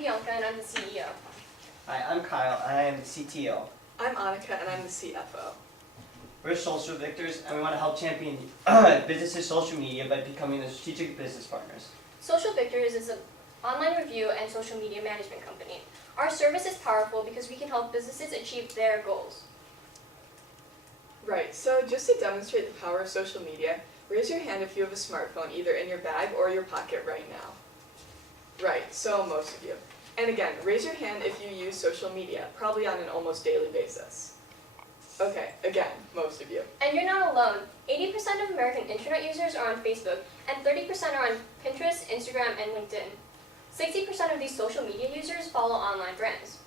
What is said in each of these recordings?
Bianca and I'm the CEO. Hi, I'm Kyle and I am the CTO. I'm Annika and I'm the CFO. We're social victors and we want to help champion businesses' social media by becoming the strategic business partners. Social Victors is an online review and social media management company. Our service is powerful because we can help businesses achieve their goals. Right, so just to demonstrate the power of social media, raise your hand if you have a smartphone either in your bag or your pocket right now. Right, so most of you. And again, raise your hand if you use social media, probably on an almost daily basis. Okay, again, most of you. And you're not alone. 80% of American internet users are on Facebook, and 30% are on Pinterest, Instagram, and LinkedIn. 60% of these social media users follow online brands.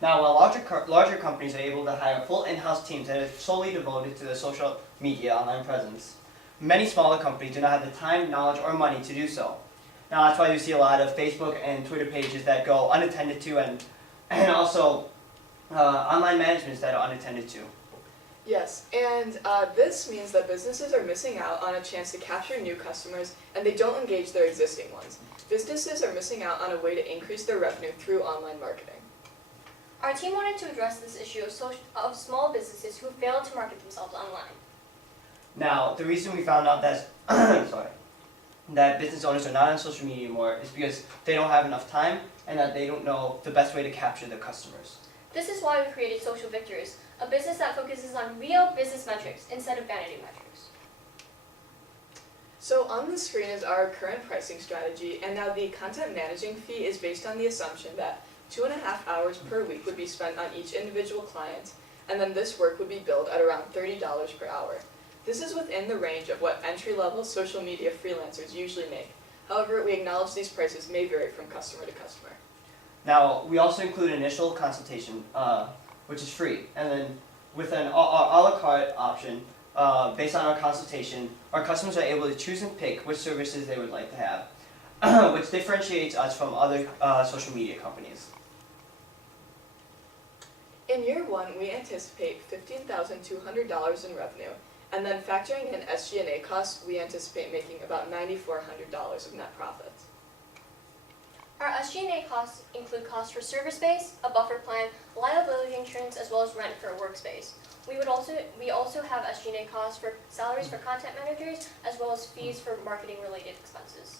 Now, while larger companies are able to hire full in-house teams that are solely devoted to their social media online presence, many smaller companies do not have the time, knowledge, or money to do so. Now, that's why you see a lot of Facebook and Twitter pages that go unattended to and also online managements that are unattended to. Yes, and this means that businesses are missing out on a chance to capture new customers and they don't engage their existing ones. Businesses are missing out on a way to increase their revenue through online marketing. Our team wanted to address this issue of small businesses who fail to market themselves online. Now, the reason we found out that that business owners are not on social media anymore is because they don't have enough time and that they don't know the best way to capture their customers. This is why we created Social Victors, a business that focuses on real business metrics instead of vanity metrics. So on the screen is our current pricing strategy, and now the content managing fee is based on the assumption that 2.5 hours per week would be spent on each individual client, and then this work would be billed at around $30 per hour. This is within the range of what entry-level social media freelancers usually make. However, we acknowledge these prices may vary from customer to customer. Now, we also include an initial consultation, which is free, and then with an a la carte option, based on our consultation, our customers are able to choose and pick which services they would like to have, which differentiates us from other social media companies. In year one, we anticipate $15,200 in revenue, and then factoring in SG&A costs, we anticipate making about $9,400 of net profit. Our SG&A costs include costs for service space, a buffer plan, liability insurance, as well as rent for a workspace. We also have SG&A costs for salaries for content managers, as well as fees for marketing-related expenses.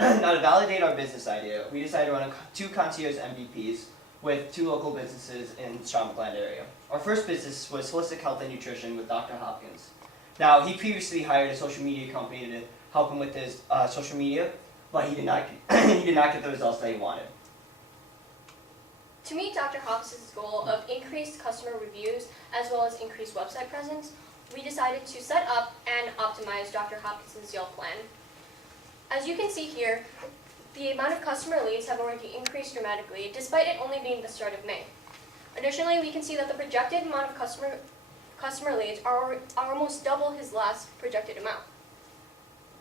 Now, to validate our business idea, we decided to run 2 concierge MVPs with 2 local businesses in the Charlotte area. Our first business was Holistic Health and Nutrition with Dr. Hopkins. Now, he previously hired a social media company to help him with his social media, but he did not get the results that he wanted. To meet Dr. Hopkins' goal of increased customer reviews as well as increased website presence, we decided to set up and optimize Dr. Hopkins' Yelp plan. As you can see here, the amount of customer leads have already increased dramatically, despite it only being the start of May. Additionally, we can see that the projected amount of customer leads are almost double his last projected amount.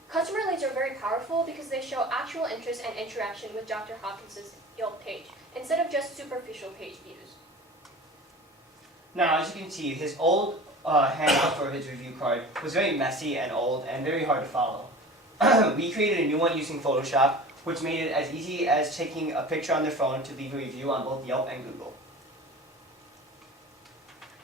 Customer leads are very powerful because they show actual interest and interaction with Dr. Hopkins' Yelp page, instead of just superficial page views. Now, as you can see, his old handout for his review card was very messy and old and very hard to follow. We created a new one using Photoshop, which made it as easy as taking a picture on their phone to leave a review on both Yelp and Google.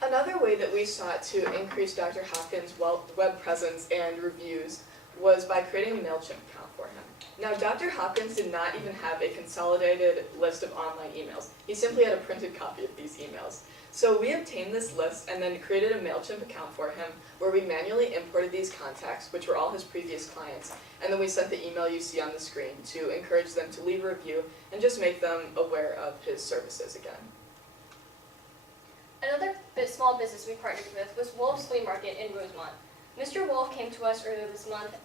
Another way that we sought to increase Dr. Hopkins' web presence and reviews was by creating a MailChimp account for him. Now, Dr. Hopkins did not even have a consolidated list of online emails. He simply had a printed copy of these emails. So we obtained this list and then created a MailChimp account for him where we manually imported these contacts, which were all his previous clients, and then we sent the email you see on the screen to encourage them to leave a review and just make them aware of his services again. Another small business we partnered with was Wolf's Flea Market in Rosemont. Mr. Wolf came to us earlier this month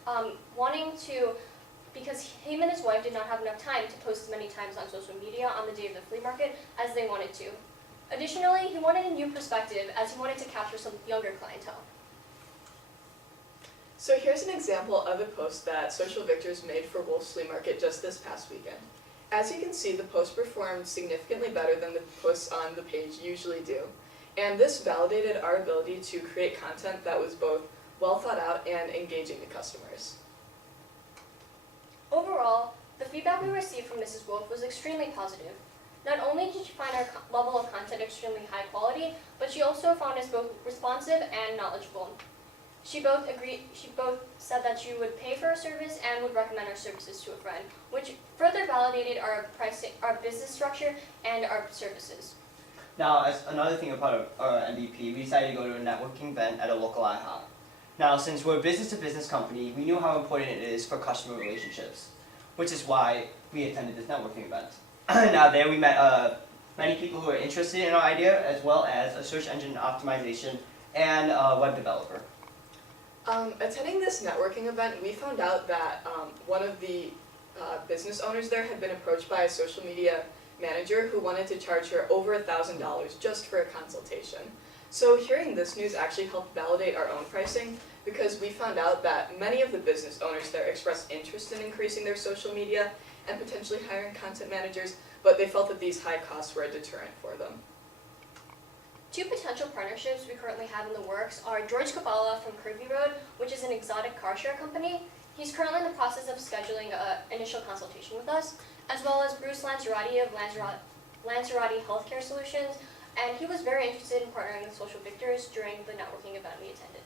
because him and his wife did not have enough time to post as many times on social media on the day of the flea market as they wanted to. Additionally, he wanted a new perspective as he wanted to capture some younger clientele. So here's an example of a post that Social Victors made for Wolf's Flea Market just this past weekend. As you can see, the post performed significantly better than the posts on the page usually do. And this validated our ability to create content that was both well thought out and engaging to customers. Overall, The feedback we received from Mrs. Wolf was extremely positive. Not only did she find our level of content extremely high quality, but she also found us both responsive and knowledgeable. She both said that she would pay for our service and would recommend our services to a friend, which further validated our pricing, our business structure, and our services. Now, as another thing about our MVP, we decided to go to a networking event at a local IHOP. Now, since we're a business-to-business company, we knew how important it is for customer relationships, which is why we attended this networking event. Now, there we met many people who are interested in our idea, as well as a search engine optimization and a web developer. Attending this networking event, we found out that one of the business owners there had been approached by a social media manager who wanted to charge her over $1,000 just for a consultation. So hearing this news actually helped validate our own pricing, because we found out that many of the business owners there expressed interest in increasing their social media and potentially hiring content managers, but they felt that these high costs were a deterrent for them. Two potential partnerships we currently have in the works are George Kabala from Kirby Road, which is an exotic car share company. He's currently in the process of scheduling an initial consultation with us, as well as Bruce Lanzarotti of Lanzarotti Healthcare Solutions, and he was very interested in partnering with Social Victors during the networking event we attended.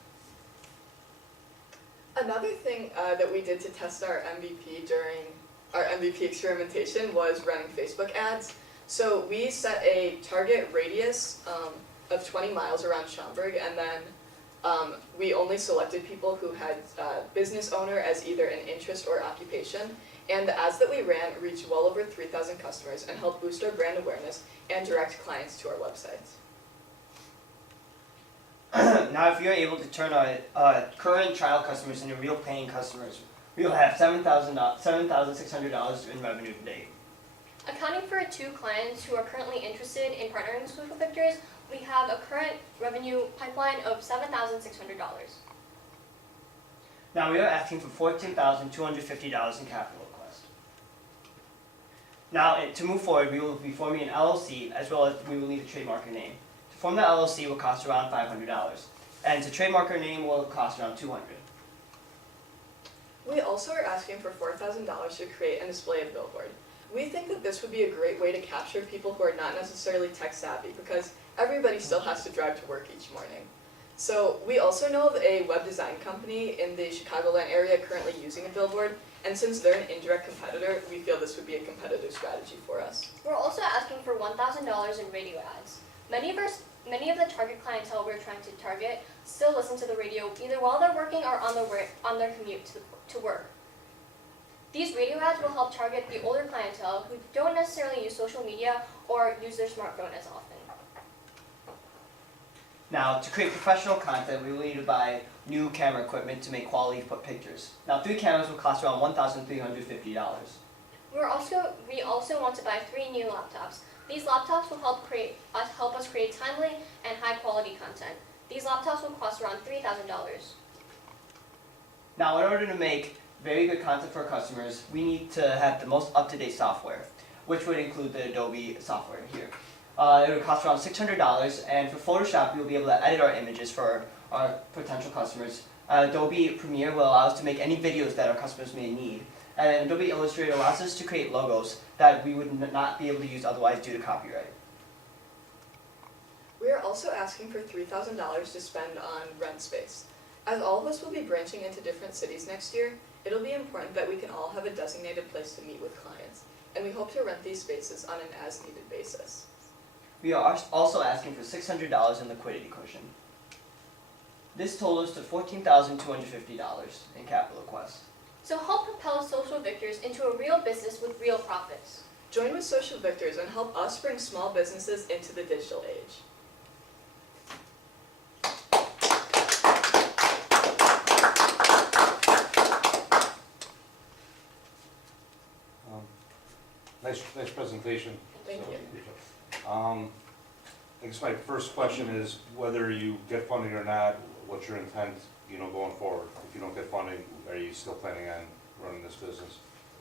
Another thing that we did to test our MVP during our MVP experimentation was running Facebook ads. So we set a target radius of 20 miles around Schaumburg, and then we only selected people who had business owner as either an interest or occupation. And the ads that we ran reached well over 3,000 customers and helped boost our brand awareness and direct clients to our websites. Now, if you're able to turn our current trial customers into real paying customers, we will have $7,600 in revenue today. Accounting for 2 clients who are currently interested in partnering with Social Victors, we have a current revenue pipeline of $7,600. Now, we are asking for $14,250 in capital request. Now, to move forward, we will be forming an LLC, as well as we will need a trademark name. To form the LLC will cost around $500, and to trademark our name will cost around $200. We also are asking for $4,000 to create and display a billboard. We think that this would be a great way to capture people who are not necessarily tech savvy, because everybody still has to drive to work each morning. So we also know of a web design company in the Chicagoland area currently using a billboard, and since they're an indirect competitor, we feel this would be a competitive strategy for us. We're also asking for $1,000 in radio ads. Many of the target clientele we're trying to target still listen to the radio either while they're working or on their commute to work. These radio ads will help target the older clientele who don't necessarily use social media or use their smartphone as often. Now, to create professional content, we will need to buy new camera equipment to make quality pictures. Now, 3 cameras will cost around $1,350. We also want to buy 3 new laptops. These laptops will help us create timely and high quality content. These laptops will cost around $3,000. Now, in order to make very good content for our customers, we need to have the most up-to-date software, which would include the Adobe software here. It would cost around $600, and for Photoshop, we will be able to edit our images for our potential customers. Adobe Premiere will allow us to make any videos that our customers may need. And Adobe Illustrator allows us to create logos that we would not be able to use otherwise due to copyright. We are also asking for $3,000 to spend on rent space. As all of us will be branching into different cities next year, it'll be important that we can all have a designated place to meet with clients, and we hope to rent these spaces on an as-needed basis. We are also asking for $600 in liquidity cushion. This totals to $14,250 in capital request. So help propel Social Victors into a real business with real profits. Join with Social Victors and help us bring small businesses into the digital age. Nice presentation. Thank you. I guess my first question is whether you get funding or not, what's your intent, going forward? If you don't get funding, are you still planning on running this business?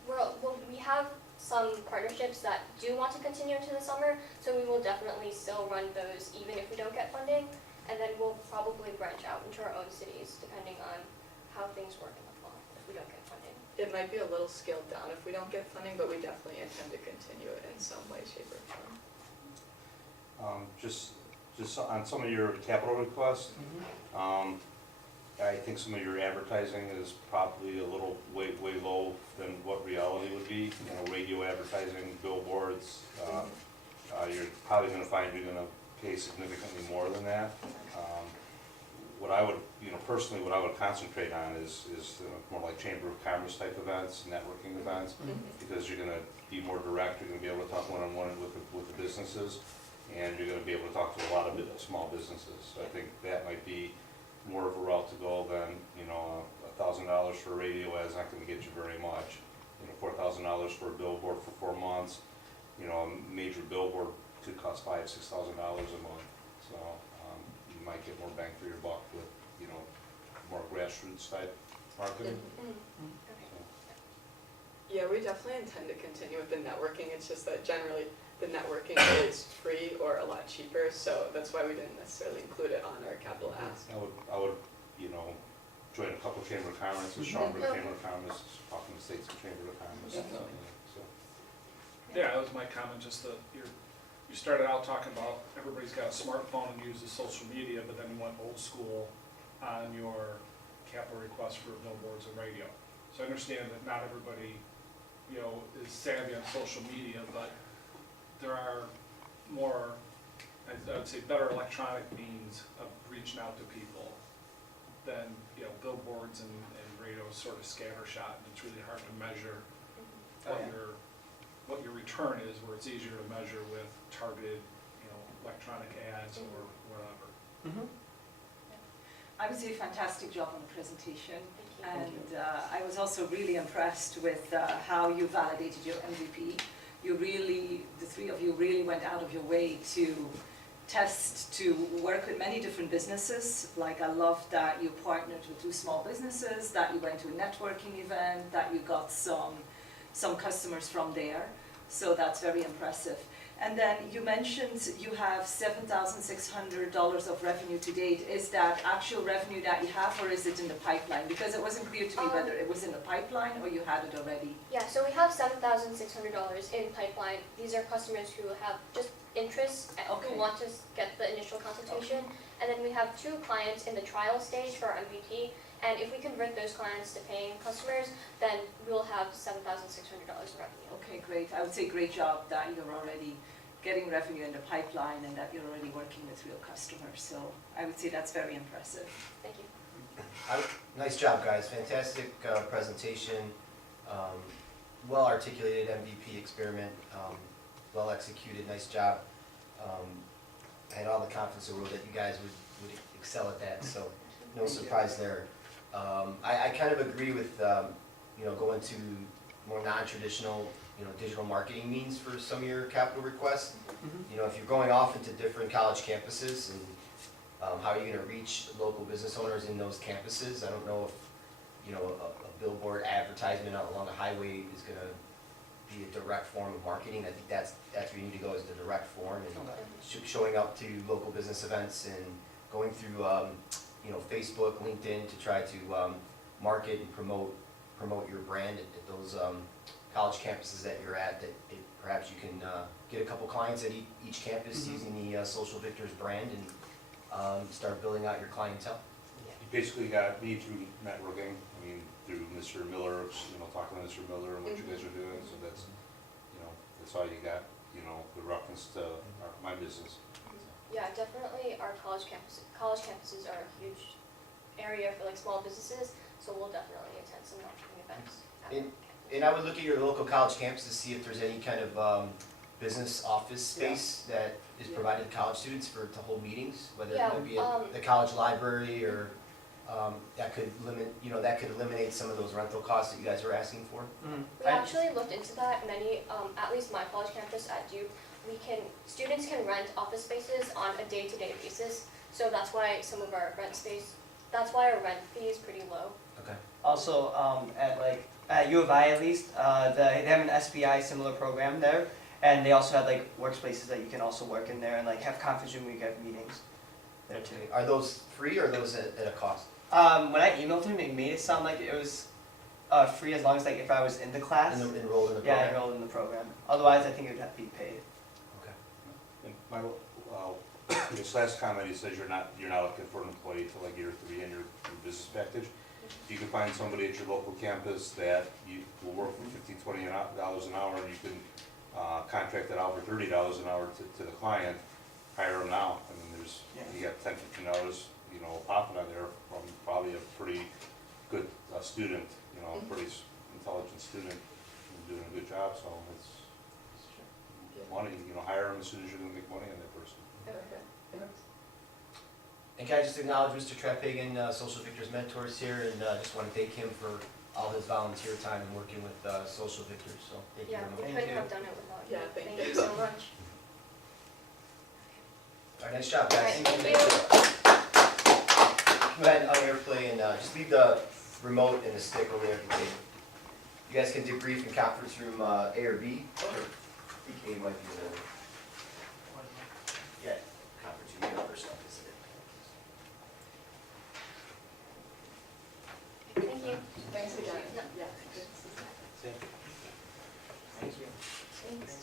Well, we have some partnerships that do want to continue into the summer, so we will definitely still run those even if we don't get funding, and then we'll probably branch out into our own cities depending on how things work in the fall if we don't get funding. It might be a little scaled down if we don't get funding, but we definitely intend to continue it in some way, shape, or form. Just on some of your capital requests, I think some of your advertising is probably a little way low than what reality would be. You know, radio advertising, billboards, you're probably gonna find you're gonna pay significantly more than that. What I would, personally, what I would concentrate on is more like Chamber of Commerce type events, networking events, because you're gonna be more direct, you're gonna be able to talk one-on-one with the businesses, and you're gonna be able to talk to a lot of small businesses. So I think that might be more of a route to go than, $1,000 for a radio ad is not gonna get you very much. $4,000 for a billboard for 4 months, a major billboard could cost $5,000-$6,000 a month. So, you might get more bang for your buck with, more grassroots type marketing. Yeah, we definitely intend to continue with the networking. It's just that generally the networking is free or a lot cheaper, so that's why we didn't necessarily include it on our capital ask. I would, join a couple Chamber of Commerce, Schaumburg Chamber of Commerce, talking to states and Chamber of Commerce. Definitely. So. Yeah, that was my comment, just that you started out talking about everybody's got a smartphone and uses social media, but then you went old school on your capital request for billboards and radio. So I understand that not everybody, is savvy on social media, but there are more, I would say, better electronic means of reaching out to people than, billboards and radio is sort of scattershot, and it's really hard to measure what your return is, where it's easier to measure with targeted, electronic ads or whatever. I would say fantastic job on the presentation, Thank you. and I was also really impressed with how you validated your MVP. The three of you really went out of your way to test, to work with many different businesses. Like, I love that you partnered with 2 small businesses, that you went to a networking event, that you got some customers from there. So that's very impressive. And then you mentioned you have $7,600 of revenue to date. Is that actual revenue that you have, or is it in the pipeline? Because it wasn't clear to me whether it was in the pipeline or you had it already. Yeah, so we have $7,600 in pipeline. These are customers who have just interests and Okay. who want to get the initial consultation. And then we have 2 clients in the trial stage for our MVP. And if we convert those clients to paying customers, then we'll have $7,600 in revenue. Okay, great. I would say great job that you're already getting revenue in the pipeline and that you're already working with real customers. So I would say that's very impressive. Thank you. Nice job, guys. Fantastic presentation. Well articulated MVP experiment. Well executed. Nice job. I had all the confidence in the world that you guys would excel at that. So no surprise there. I kind of agree with going to more non-traditional digital marketing means for some of your capital requests. If you're going off into different college campuses and how are you going to reach local business owners in those campuses? I don't know if a billboard advertisement out along a highway is going to be a direct form of marketing. I think that's where you need to go, is the direct form, and showing up to local business events and going through Facebook, LinkedIn to try to market and promote your brand at those college campuses that you're at. That perhaps you can get a couple clients at each campus using the Social Victors brand and start building out your clientele. You basically got me through networking, through Mr. Miller, talking to Mr. Miller and what you guys are doing, so that's all you got, the reference to my business. Yeah, definitely our college campuses are a huge area for small businesses, so we'll definitely attend some networking events. And I would look at your local college campus to see if there's any kind of business office space that is provided to college students to hold meetings, whether it might be at the college library or that could eliminate some of those rental costs that you guys are asking for. We actually looked into that. At least my college campus at Duke, students can rent office spaces on a day-to-day basis. So that's why our rent fee is pretty low. Okay. Also, at U of I at least, they have an SBI similar program there, and they also have workspaces that you can also work in there and have conference room where you get meetings there too. Are those free or are those at a cost? When I emailed him, it made it sound like it was free as long as like if I was in the class. Enrolled in the Yeah, program? enrolled in the program. Otherwise, I think it would have to be paid. Okay. And my, this last comment, he says you're not looking for an employee till like year 3 in your business package. You can find somebody at your local campus that you will work for $15, $20 an hour, and you can contract that out for $30 an hour to the client, hire them now. I mean, you got $10, $15, popping out there from probably a pretty good student, a pretty intelligent student who's doing a good job, so it's money, hire them as soon as you're gonna make money on that person. Okay. And can I just acknowledge Mr. Traphagen, Social Victors Mentors here, and just want to thank him for all his volunteer time and working with Social Victors, so thank you Yeah, very we much. Thank couldn't you. have done it without you. Yeah, thank you you. so much. All right, nice job, guys. All right, thank you. Go ahead and airplay and just leave the remote and the stick over there if you can. You guys can debrief in conference room A or B. I think A might be the, yeah, conference room, the first up, isn't it? Thank you. Thanks again. No. Yeah. Thank you. Thanks.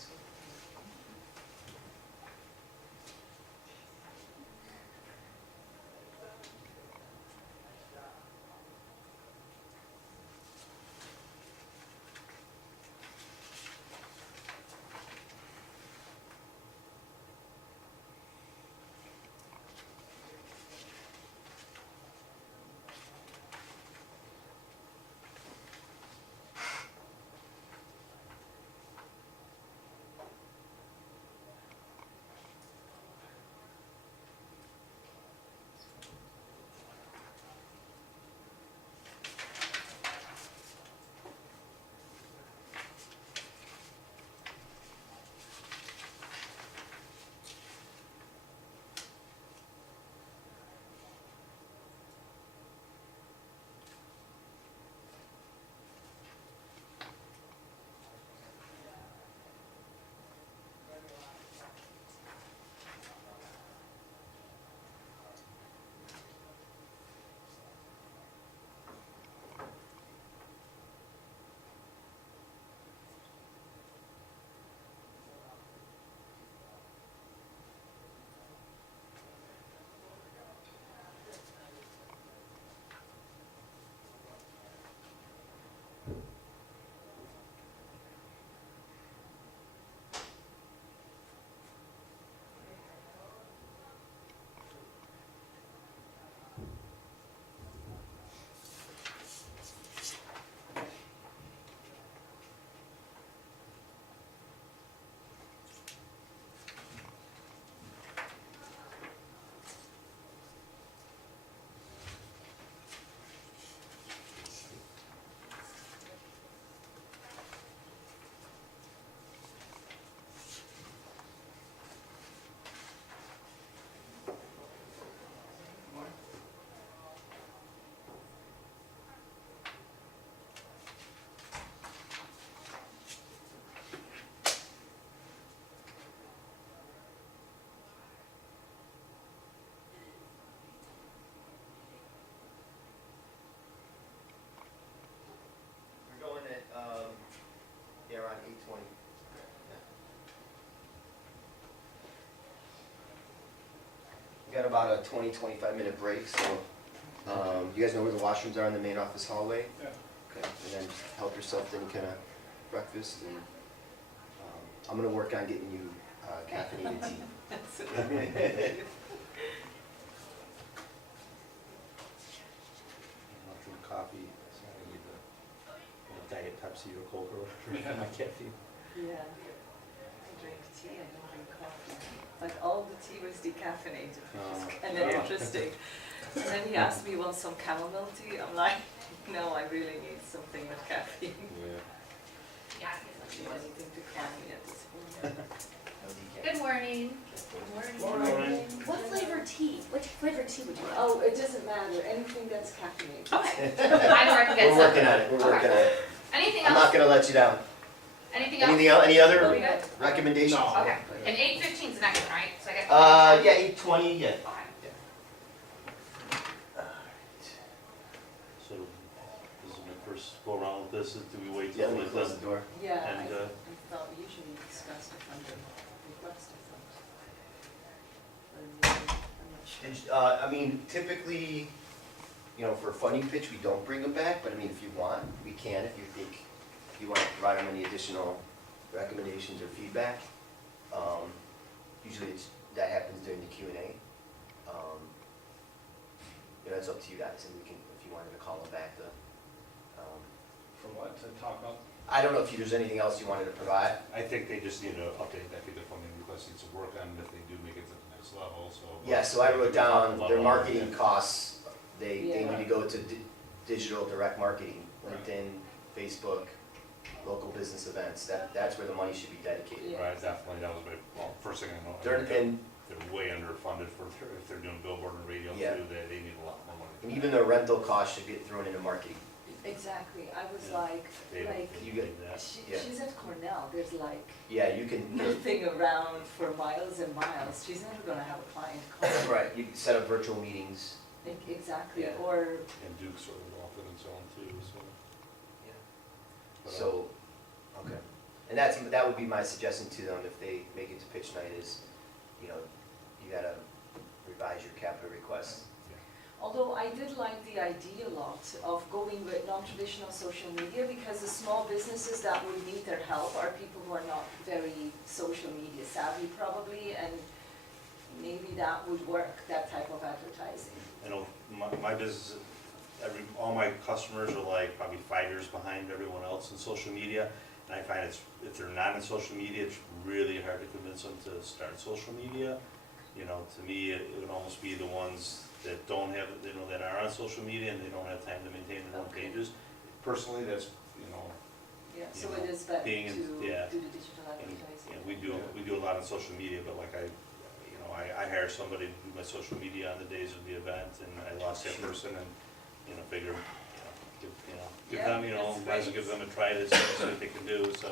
We're going at, yeah, around 8:20. We got about a 20-25 minute break, so you guys know where the washrooms are in the main office hallway? Yeah. Okay, and then just help yourself to any kind of breakfast, and I'm gonna work on getting you caffeinated tea. I'll drink coffee, so I need a Diet Pepsi or Coke or whatever, my caffeine. Yeah. I drink tea, I don't drink coffee. But all the tea was decaffeinated, which is kind of Yeah. interesting. And then he asked me, want some chamomile tea? I'm like, no, I really need something with caffeine. Yeah. Do anything to calm me at this point. Good morning. Morning. What flavor tea? Which flavor tea would you like? Oh, it doesn't matter, anything that's caffeinated. Okay. I know where I can get We're some. working on it, we're working on it. Anything I'm not else? gonna let you down. Anything else? Anything else, any Are other we good? recommendations? No. Okay. And 8:15 is the next one, right? So I guess. Yeah, 8:20, yeah. Okay. So this is my first go around with this? Do we wait Yeah, till let me close the door. Yeah, I And, thought we usually discussed it under request, I thought. But I'm not sure. I mean, typically, you know, for a funding pitch, we don't bring them back, but I mean, if you want, we can, if you think, if you want to provide them any additional recommendations or feedback. Usually that happens during the Q&A. You know, it's up to you guys, and we can, if you wanted to call them back to, For what, to talk about? I don't know if there's anything else you wanted to provide. I think they just need to update, I think the funding request needs to work on it if they do make it to the next level, so. Yeah, so I wrote down their Level. marketing costs, they Yeah. need to go to digital direct marketing, LinkedIn, Facebook, local business events, that's where the money should be dedicated. Yeah. Right, definitely, that was my, well, first thing I know. And They're way underfunded for, if they're doing billboard and radio Yeah. too, they need a lot more money. And even their rental costs should get thrown into marketing. Exactly, I was Yeah. like, They don't You need get- that. Yeah. she's at Cornell, there's like Yeah, you can, nothing around for miles and miles, she's never gonna have a client call. right, you can set up virtual meetings. Exactly, Yeah. or, And Duke sort of offered and so on too, so. But, So, okay. And that would be my suggestion to them if they make it to pitch night is, you know, you gotta revise your capital requests. although I did like the idea a lot of going with non-traditional social media, because the small businesses that would need their help are people who are not very social media savvy probably, and maybe that would work, that type of advertising. You know, my business, all my customers are like probably 5 years behind everyone else in social media. And I find if they're not in social media, it's really hard to convince them to start social media. You know, to me, it would almost be the ones that don't have, you know, that are on social media and they don't have time to maintain their own Okay. pages. Personally, that's, you know, Yeah, You so know, it is better to being do in- yeah. the digital and, advertising. we do a lot on social media, but like I hire somebody to do my social media on the days of the event, and I lost that person, and, you know, figure, give Yeah, them, you know, that's might as well great. give them a try to see what they can do, so.